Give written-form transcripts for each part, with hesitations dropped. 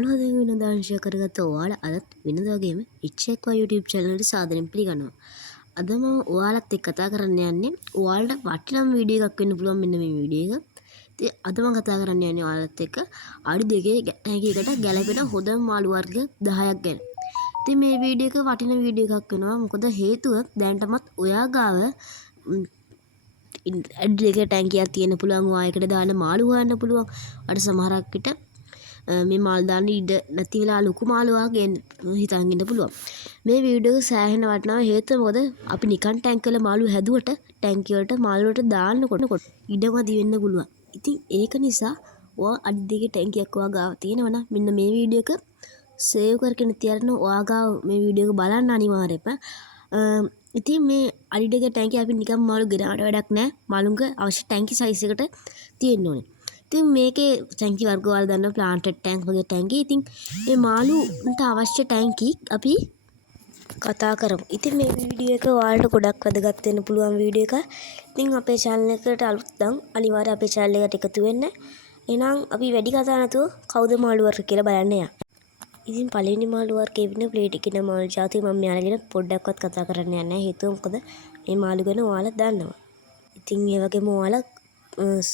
මාළු හදන විනෝදාංශය කරගත්ත ඔයාලා අදත් වෙනද වගේම ඉච්චෙක්වා YouTube channel එකට සාදරයෙන් පිළිගන්නවා. අද මම ඔයාලත් එක්ක කතා කරන්න යන්නේ ඔයාලට වටිනම වීඩියෝ එකක් වෙන්න පුළුවන් මෙන්න මේ වීඩියෝ එක. ඉතින් අද මම කතා කරන්න යන්නේ ඔයාලත් එක්ක අඩි දෙකේ හැකියකට ගැලපෙන හොඳම මාළු වර්ග 10ක් ගැන. ඉතින් මේ වීඩියෝ එක වටින වීඩියෝ එකක් වෙනවා. මොකද හේතුව දැනටමත් ඔයා ගාව අඩි දෙකේ ටැංකියක් තියෙන්න පුළුවන්. ඔයා එකට දාන්න මාළු හොයන්න පුළුවන්. අර සමහරක් විට මේ මාළු දාන්න ඉඩ නැති වෙලා ලොකු මාළුවා හිතන් ඉන්න පුළුවන්. මේ වීඩියෝ එක සෑහෙන වටිනවා. හේතුව මොකද අපි නිකන් ටැංක් වල මාළු හැදුවට ටැංකිය වලට මාළු වලට දාන්නකොට ඉඩමදි වෙන්න පුළුවන්. ඉතින් ඒක නිසා ඔයා අඩි දෙකේ ටැංකියක් ඔයා ගාව තියෙනවා නම් මෙන්න මේ වීඩියෝ එක සේව් කරගෙන තියන්න. ඔයා ගාව මේ වීඩියෝ එක බලන්න අනිවාර්යයෙන්ම. ඉතින් මේ අඩි දෙකේ ටැංකිය අපි නිකන් මාළු ගෙනාවට වැඩක් නැහැ. මාළුන්ගේ අවශ්‍ය ටැංකි සයිස් එකට තියෙන්න ඕනේ. ඉතින් මේකේ ටැංකි වර්ග වල දන්න ප්ලාන්ටඩ් ටැංක් වගේ ටැංකි. ඉතින් මේ මාළුන්ට අවශ්‍ය ටැංකි අපි කතා කරමු. ඉතින් මේ වීඩියෝ එක ඔයාලට ගොඩක් වැදගත් වෙන්න පුළුවන් වීඩියෝ එකක්. ඉතින් අපේ channel එකට අලුත් නම් අනිවාර්යයෙන් අපේ channel එකට එකතු වෙන්න. එහෙනම් අපි වැඩි කතා නැතුව කවුද මාළු වර්ග කියලා බලන්න යන්න. ඉතින් පළවෙනි මාළු වර්ගයේ වෙන ප්ලේට් එකේ ඉන්න මාළු జాති මම මෙයාලගෙන පොඩ්ඩක්වත් කතා කරන්න යන්නේ නැහැ. හේතුව මොකද මේ මාළු ගැන ඔයාලා දන්නවා. ඉතින් ඒ වගේම ඔයාලා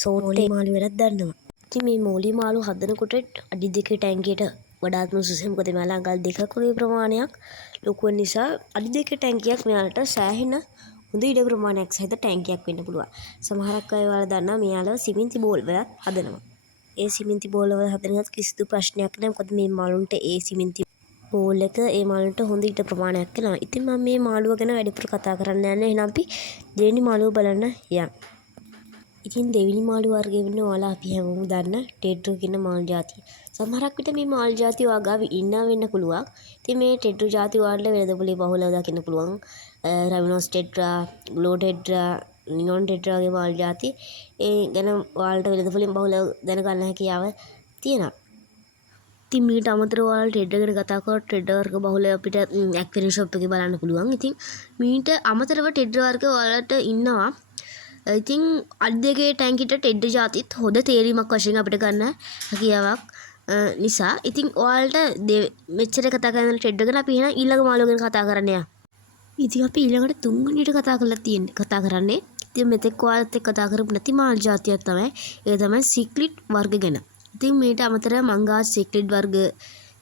සෝටේ මාළු වෙනත් දන්නවා. ඉතින් මේ මෝලි මාළු හදනකොට අඩි දෙකේ ටැංකියට වඩාත්ම සුසුම්. මොකද මෙයාලා අඟල් දෙකක් වගේ ප්‍රමාණයක් ලොකු නිසා අඩි දෙකේ ටැංකියක් මෙයාලට සෑහෙන හොඳ ඉඩ ප්‍රමාණයක් සහිත ටැංකියක් වෙන්න පුළුවන්. සමහරක් අය ඔයාලා දන්නා මෙයාලා සිමෙන්ති බෝල් වලත් හදනවා. ඒ සිමෙන්ති බෝල් වල හදනවත් කිසිදු ප්‍රශ්නයක් නැහැ. මොකද මේ මාළුන්ට ඒ සිමෙන්ති බෝල් එක ඒ මාළුන්ට හොඳ ඉඩ ප්‍රමාණයක් වෙනවා. ඉතින් මම මේ මාළුව ගැන වැඩිපුර කතා කරන්න යන්නේ. එහෙනම් අපි දෙවෙනි මාළුව බලන්න යමු. ඉතින් දෙවෙනි මාළු වර්ගයේ වෙන ඔයාලා අපි හැමෝම දන්න ටෙඩ්‍රෝ කියන මාළු జాතිය. සමහරක් විට මේ මාළු జాතිය ඔයාගාව ඉන්නා වෙන්න පුළුවන්. ඉතින් මේ ටෙඩ්‍රෝ జాතිය ඔයාලට වෙළඳපොලේ බහුලව දකින්න පුළුවන්. රැවිනෝස් ටෙඩ්‍රා, ග්ලෝ ටෙඩ්‍රා, නියොන් ටෙඩ්‍රා වගේ මාළු జాති ඒ ගැන ඔයාලට වෙළඳපොලෙන් බහුලව දැනගන්න හැකියාව තියෙනවා. ඉතින් මීට අමතරව ඔයාලා ටෙඩ්‍රා ගැන කතා කරලා ටෙඩ්‍රා වර්ග බහුලව අපිට ඇක්වැරියම් ෂොප් එකේ බලන්න පුළුවන්. ඉතින් මීට අමතරව ටෙඩ්‍රා වර්ග ඔයාලට ඉන්නවා. ඉතින් අඩි දෙකේ ටැංකියට ටෙඩ්‍රා జాතිත් හොඳ තේරීමක් වශයෙන් අපිට ගන්න හැකියාවක් නිසා ඉතින් ඔයාලට මෙච්චර කතා කරන ටෙඩ්‍රා ගැන අපි එහෙනම් ඊළඟ මාළුව ගැන කතා කරන්න යමු. ඉතින් අපි ඊළඟට තුන්වෙනියට කතා කරන්නේ ඉතින් මෙතෙක් ඔයාලත් එක්ක කතා කරපු නැති මාළු జాතියක් තමයි. ඒ තමයි සික්ලිඩ් වර්ග ගැන. ඉතින් මේට අමතරව මංගා සික්ලිඩ් වර්ග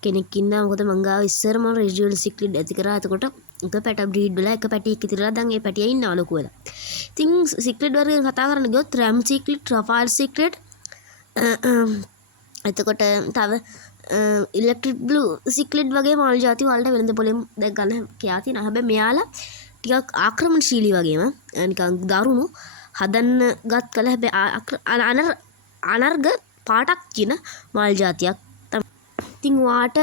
කෙනෙක් ඉන්නවා. මොකද මංගාව ඉස්සර මම රෙසිඩුවල් සික්ලිඩ් ඇති කරා. එතකොට එක පැට බ්‍රීඩ් වෙලා එක පැටියෙක් ඉතිරලා දැන් ඒ පැටියා ඉන්නවා ලොකු වෙලා. ඉතින් සික්ලිඩ් වර්ග ගැන කතා කරන්න ගියොත් රැම් සික්ලිඩ්, රෆාල් සික්ලිඩ් එතකොට තව ඉලෙක්ට්‍රික් බ්ලූ සික්ලිඩ් වගේ මාළු జాති වලට වෙළඳ පොලෙන් දැක් ගන්න කියා තියෙනවා. හැබැයි මෙයාලා ටිකක් ආක්‍රමණශීලී වගේම නිකන් දරුණු හදන්න ගත් කල හැබැයි අනර්ග පාටක් කියන මාළු జాතියක් තමයි. ඉතින් ඔයාට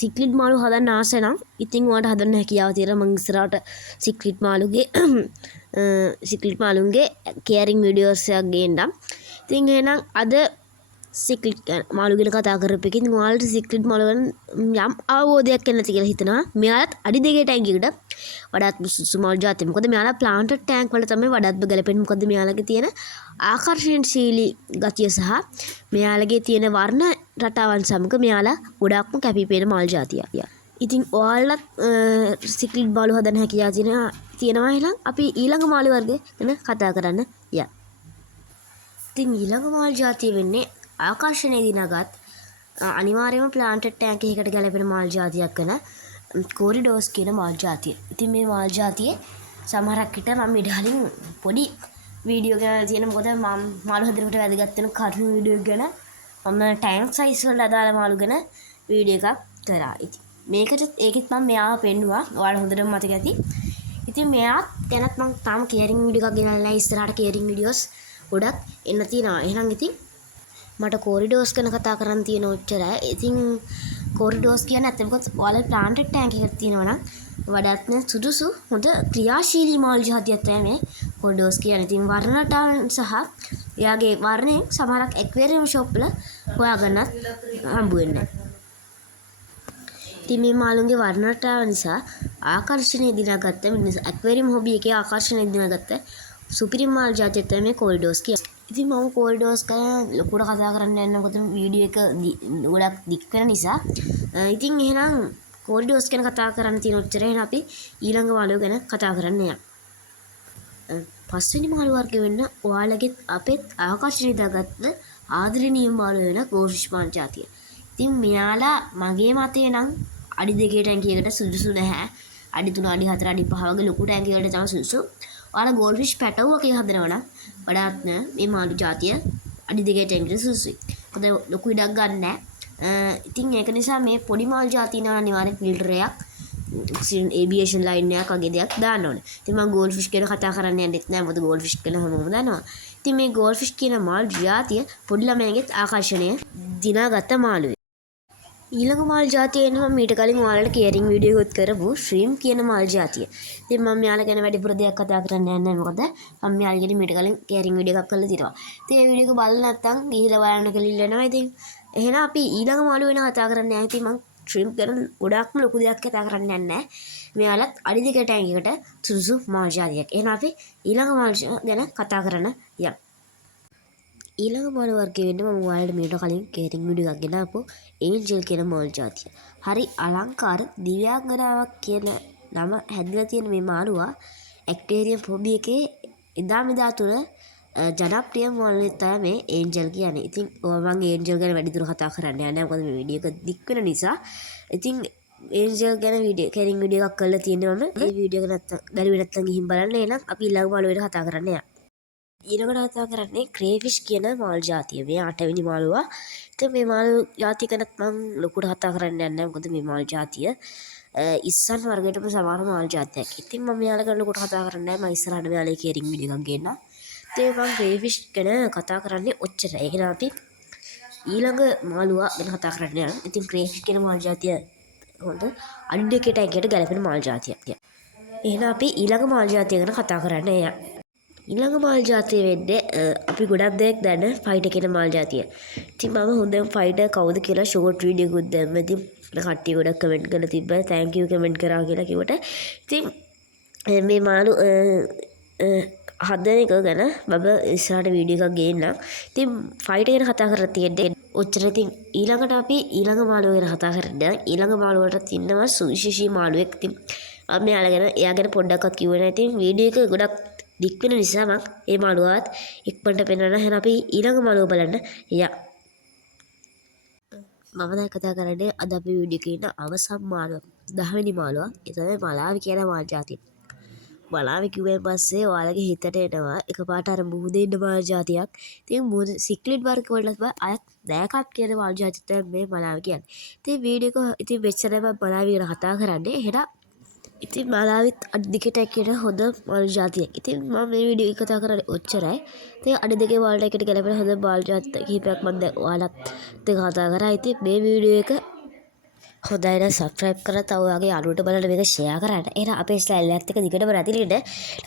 සික්ලිඩ් මාළු හදන්න ආස නම් ඉතින් ඔයාට හදන්න හැකියාව තියෙනවා. මම ඉස්සරහට සික්ලිඩ් මාළුන්ගේ කෙයරින් වීඩියෝස් එකක් ගේන්නම්. ඉතින් එහෙනම් අද සික්ලිඩ් මාළු ගැන කතා කරපු එකකින් ඔයාලට සික්ලිඩ් මාළු ගැන යම් අවබෝධයක් එන්න කියලා හිතනවා. මෙයාලත් අඩි දෙකේ ටැංකියකට වඩාත් සුසු මාළු జాතිය. මොකද මෙයාලා ප්ලාන්ටඩ් ටැංක් වල තමයි වඩාත්ම ගැලපෙන්නේ. මොකද මෙයාලගේ තියෙන ආකර්ෂණශීලී ගතිය සහ මෙයාලගේ තියෙන වර්ණ රටාවන් සමග මෙයාලා ගොඩාක්ම කැපිපෙන මාළු జాතියක්. ඉතින් ඔයාලත් සික්ලිඩ් මාළු හදන්න හැකියාව තියෙනවා. එහෙනම් අපි ඊළඟ මාළු වර්ගය ගැන කතා කරන්න යමු. ඉතින් ඊළඟ මාළු జాතිය වෙන්නේ ආකර්ෂණයේ දිනාගත් අනිවාර්යයෙන්ම ප්ලාන්ටඩ් ටැංක් එකකට ගැලපෙන මාළු జాතියක් වෙන කොරිඩෝස් කියන මාළු జాතිය. ඉතින් මේ මාළු జాතියේ සමහරක් විට මම ඉඩහලින් පොඩි වීඩියෝ ගැන තියෙන. මොකද මම මාළු හදනකොට වැදගත් වෙන කරුණු වීඩියෝ ගැන මම ටැංක් සයිස් වලට අදාළ මාළු ගැන වීඩියෝ එකක් කරා. ඉතින් ඒකෙත් මම මෙයාව පෙන්නුවා. ඔයාලා හොඳටම මතක ඇති. ඉතින් මෙයා ගැනත් මම තාම කෙයරින් වීඩියෝ එකක් ගෙනල්ලා නැහැ. ඉස්සරහට කෙයරින් වීඩියෝස් ගොඩක් එන්න තියෙනවා. එහෙනම් ඉතින් මට කොරිඩෝස් ගැන කතා කරන්න තියෙන ඔච්චරයි. ඉතින් කොරිඩෝස් කියන්නේ ඇත්තටම ඔයාලා ප්ලාන්ටඩ් ටැංක් එකක් තියෙනවා නම් වඩාත්ම සුදුසු හොඳ ක්‍රියාශීලී මාළු జాතියක් තමයි මේ කොරිඩෝස් කියන්නේ. ඉතින් වර්ණටාවන් සහ එයාගේ වර්ණයෙන් සමහරක් ඇක්වැරියම් ෂොප් වල හොයාගන්නත් හම්බ වෙන්නේ. ඉතින් මේ මාළුන්ගේ වර්ණටාව නිසා ආකර්ෂණය දිනාගත්ත මිනිස් ඇක්වැරියම් හොබි එකේ ආකර්ෂණය දිනාගත්ත සුපිරි මාළු జాතිය තමයි මේ කොරිඩෝස් කියන්නේ. ඉතින් මම කෝරිඩෝස් ගැන ලොකුට කතා කරන්න යන්නේ මොකද වීඩියෝ එක ගොඩක් දික් වෙන නිසා. ඉතින් එහෙනම් කෝරිඩෝස් ගැන කතා කරන්න තියෙන ඔච්චරයි. එහෙනම් අපි ඊළඟ මාළුව ගැන කතා කරන්න යමු. පස්වෙනි මාළු වර්ගය වෙන්න ඔයාලගේ අපෙත් ආකර්ෂණය දාගත්ත ආදරණීය මාළු වෙන ගෝල්ෆිෂ් මාළු జాතිය. ඉතින් මෙයාලා මගේ මතේ නම් අඩි 2 ටැංකියකට සුදුසු නැහැ. අඩි 3 අඩි 4 අඩි 5 වගේ ලොකු ටැංකියකට තමයි සුදුසු. ඔයාලා ගෝල්ෆිෂ් පැටවුවක හදනවා නම් වඩාත්ම මේ මාළු జాතිය අඩි 2 ටැංකියට සුදුසුයි. මොකද ලොකු ඉඩක් ගන්න නැහැ. ඉතින් ඒක නිසා මේ පොඩි මාළු జాතිය නා අනිවාර්යෙන් ෆිල්ටරයක් ඒවියේෂන් ලයින් එකක් වගේ දෙයක් දාන්න ඕනේ. ඉතින් මම ගෝල්ෆිෂ් ගැන කතා කරන්න යන්නෙත් නෑ මොකද ගෝල්ෆිෂ් ගැන හැමෝම දන්නවා. ඉතින් මේ ගෝල්ෆිෂ් කියන මාළු జాතිය පොඩි ළමයින්ගෙත් ආකර්ෂණය දිනාගත්ත මාළුවෙක්. ඊළඟ මාළු జాතිය එනවා මීට කලින් ඔයාලට කෙයරින් වීඩියෝ එකක් කරපු ශ්‍රීම් කියන මාළු జాතිය. ඉතින් මම යාලා ගැන වැඩිපුර දෙයක් කතා කරන්න යන්නේ නැහැ මොකද මම යාලගෙන් මීට කලින් කෙයරින් වීඩියෝ එකක් කරලා තියෙනවා. ඉතින් මේ වීඩියෝ එක බලලා නැත්නම් ගිහිල්ලා බලන්න කියලා ඉල්ලනවා. ඉතින් එහෙනම් අපි ඊළඟ මාළු වෙන කතා කරන්න යන්නේ. ඉතින් මම ශ්‍රීම් ගැන ගොඩක්ම ලොකු දෙයක් කතා කරන්න යන්නේ නැහැ. මෙයාලත් අඩි 2 ටැංකියකට සුදුසු මාළු జాතියක්. එහෙනම් අපි ඊළඟ මාළු ගැන කතා කරන්න යමු. ඊළඟ මාළු වර්ගය වෙන්න මම ඔයාලට මීට කලින් කෙයරින් වීඩියෝ එකක් ගෙනාපු ඒන්ජල් කියන මාළු జాතිය. හරි අලංකාර දිව්‍යාංගනාවක් කියන නම හැදලා තියෙන මේ මාළුවා ඇක්වේරියම් හොබි එකේ එදා මෙදා තුර ජනප්‍රිය මාළුවෙක් තමයි මේ ඒන්ජල් කියන්නේ. ඉතින් මම ඒන්ජල් ගැන වැඩිදුර කතා කරන්න යන්නේ නැහැ මොකද මේ වීඩියෝ එක දික් වෙන නිසා. ඉතින් ඒන්ජල් ගැන කෙයරින් වීඩියෝ එකක් කරලා තියෙනවා මම. මේ වීඩියෝ එක නැත්තම් බැලුවේ නැත්තම් ගිහින් බලන්න. එහෙනම් අපි ඊළඟ මාළුවෙට කතා කරන්න යමු. ඊළඟට කතා කරන්නේ ක්‍රේෆිෂ් කියන මාළු జాතිය. මේ 8 වෙනි මාළුවා. ඉතින් මේ මාළු జాතිය ගැනත් මම ලොකුට කතා කරන්න යන්නේ නැහැ. මොකද මේ මාළු జాතිය ඉස්සන් වර්ගයටම සමාන මාළු జాතියක්. ඉතින් මම යාළුවා ගැන ලොකුට කතා කරන්නේ නැහැ. මම ඉස්සරහට යාළුවා කෙයරින් වීඩියෝ එකක් ගේන්නම්. ඉතින් මම ක්‍රේෆිෂ් ගැන කතා කරන්නේ ඔච්චරයි. ඒක නම් අපි ඊළඟ මාළුවා ගැන කතා කරන්න යනවා. ඉතින් ක්‍රේෆිෂ් කියන මාළු జాතිය හොඳ අඩි 2 ටැංකියට ගැලපෙන මාළු జాතියක්. එහෙනම් අපි ඊළඟ මාළු జాතිය ගැන කතා කරන්න යනවා. ඊළඟ මාළු జాතිය වෙන්නේ අපි ගොඩක් දෙයක් දන්න ෆයිටර් කියන මාළු జాතිය. ඉතින් මම හොඳම ෆයිටර් කවුද කියලා ෂෝට් වීඩියෝ එකක් දැම්මා. ඉතින් කට්ටිය ගොඩක් කමෙන්ට් කරලා තිබ්බා. තෑන්ක් යූ කමෙන්ට් කරා කියලා කිව්වට. ඉතින් මේ මාළු හදන එක ගැන මම ඉස්සරහට වීඩියෝ එකක් ගේන්නම්. ඉතින් ෆයිටර් ගැන කතා කරලා තියෙන්නේ ඔච්චර. ඉතින් ඊළඟට අපි ඊළඟ මාළුව ගැන කතා කරන්නේ. ඊළඟ මාළුවට ඉන්නවා සුවිශේෂී මාළුවෙක්. ඉතින් මම එයා ගැන පොඩ්ඩක්වත් කිව්වේ නැහැ. ඉතින් වීඩියෝ එක ගොඩක් දික් වෙන නිසා මම මේ මාළුවත් ඉක්මනට පෙන්නන්න. එහෙනම් අපි ඊළඟ මාළුව බලන්න යමු. මම දැන් කතා කරන්නේ අද අපි වීඩියෝ එකේ ඉන්න අවසන් මාළුව 10 වෙනි මාළුවා. ඒ තමයි මලාවි කියන මාළු జాතිය. මලාවි කිව්වෙන් පස්සේ ඔයාලගේ හිතට එනවා එකපාරට අර මුහුදේ ඉන්න මාළු జాතියක්. ඉතින් මුහුද සික්ලිඩ් වර්ග වලට අයත් දෑකප් කියන මාළු జాතිය තමයි මේ මලාවි කියන්නේ. ඉතින් වීඩියෝ එක ඉතින් මෙච්චරයි මම මලාවි ගැන කතා කරන්නේ. එහෙනම් ඉතින් මලාවිත් අඩි 2 ටැංකියට හොඳ මාළු జాතියක්. ඉතින් මම මේ වීඩියෝ එක කතා කරන්නේ ඔච්චරයි. ඉතින් අඩි 2 මාළු ටැංකියට ගැලපෙන හොඳ මාළු జాති කිහිපයක් මම දැන් ඔයාලත් එක්ක කතා කරා. ඉතින් මේ වීඩියෝ එක හොඳයි නම් සබ්ස්ක්‍රයිබ් කරලා තව ඔයාගේ යාළුවන්ට බලන්න මේක ෂෙයා කරන්න. එහෙනම් අපේ ස්ටයිල් එකත් එක්ක දිගටම රැඳිලින්න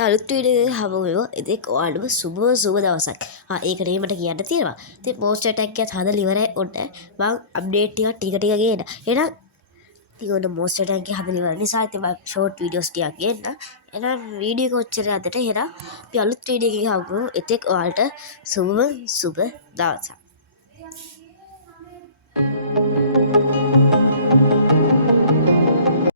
අලුත් වීඩියෝ එකක් හමු වෙමු. ඉතින් ඔයාලටම සුබ දවසක්. ඒක නේ මට කියන්න තියෙනවා. ඉතින් පෝස්ට් ටැග් එකත් හදලා ඉවරයි. ඔන්න මම අප්ඩේට් ටික ගේන්න. එහෙනම් ඉතින් ඔන්න මෝස්ට් ටැග් එක හදලා ඉවර නිසා ඉතින් මම ෂෝට් වීඩියෝස් ටිකක් ගේන්න. එහෙනම් වීඩියෝ එක ඔච්චර අදට. එහෙනම් අපි අලුත් වීඩියෝ එකකින් හමු වෙමු. එතෙක් ඔයාලට සුබ දවසක්.